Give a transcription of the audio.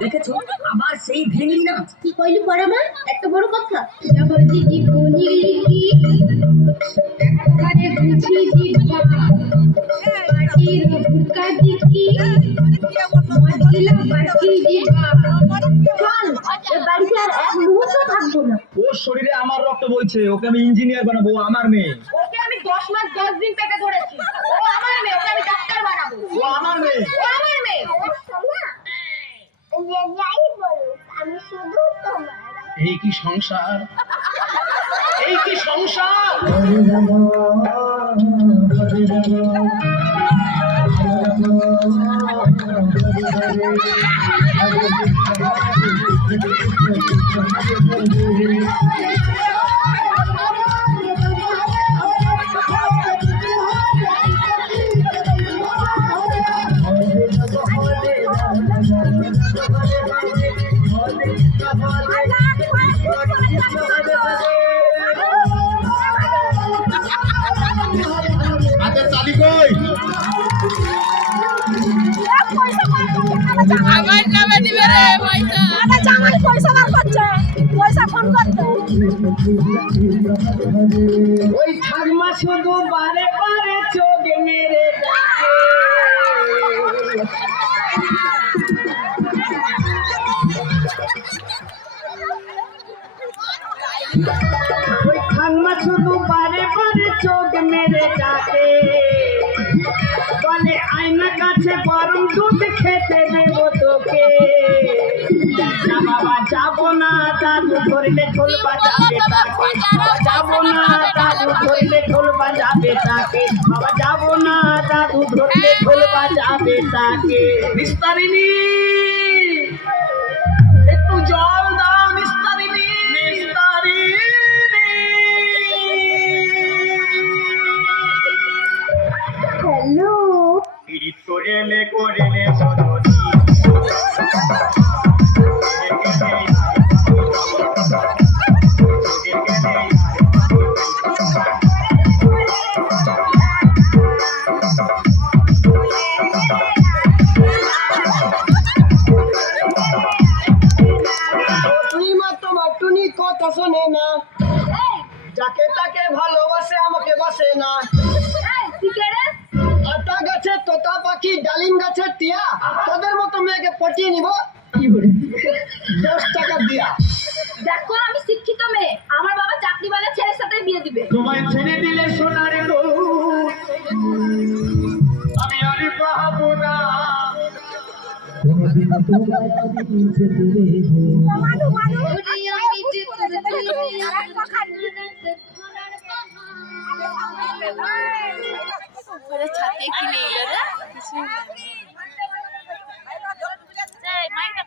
দেখেছো আবার সেই ভেঙে না কি কইলি পড়া মা এত বড় কথা জগজি জীবনী লিখি একবারে বুঝি দিবা পাটির ভুকা দিকি মজলা বাকি দিবা চল এ বাড়িতে আর এক মুহূর্ত থাকবো না ওর শরীরে আমার রক্ত বইছে, ওকে আমি ইঞ্জিনিয়ার বানাবো, ও আমার মেয়ে। ওকে আমি 10 মাস 10 দিন পেটে ধরেছি ও আমার মেয়ে ওকে আমি ডাক্তার বানাবো ও আমার মেয়ে। ও আমার মেয়ে যে যাই বলুক আমি শুধু তোমার। এই কি সংসার, এই কি সংসার। হাতের তালি কই? আমার নামে দিবে রে পয়সা। আরে জামাই পয়সা বার করছে, পয়সা ফোন করতে। ওই ঠাকমা শুধু বারে বারে চোখ মেরে ডাকে ওই ঠাকমা শুধু বারে বারে চোখ মেরে ডাকে বলে আয়না কাছে গরম দুধ খেতে দেবো তোকে না বাবা যাবো না দাদু ধরলে ঢোল বাজাবে তাকে বাবা যাবো না দাদু ধরলে ঢোল বাজাবে তাকে বাবা যাবো না দাদু ধরলে ঢোল বাজাবে তাকে নিস্তারিণী একটু জল দাও নিস্তারিণী নিস্তারিণী হ্যালো পীড়িত করেলে করেলে সদনী কথা শোনে না যাকে তাকে ভালোবাসে আমাকে বাসে না আতা গাছে তোতা পাখি ডালিম গাছে টিয়া তোদের মতো মেয়েকে পটিয়ে নিব 10 টাকা দিয়া দেখো আমি শিক্ষিত মেয়ে আমার বাবা চাকরিওয়ালা ছেলের সাথে বিয়ে দিবে তোমায় ছেড়ে দিলে সোনারে গো আমি আর পাবো না ছাতে কি নেই রে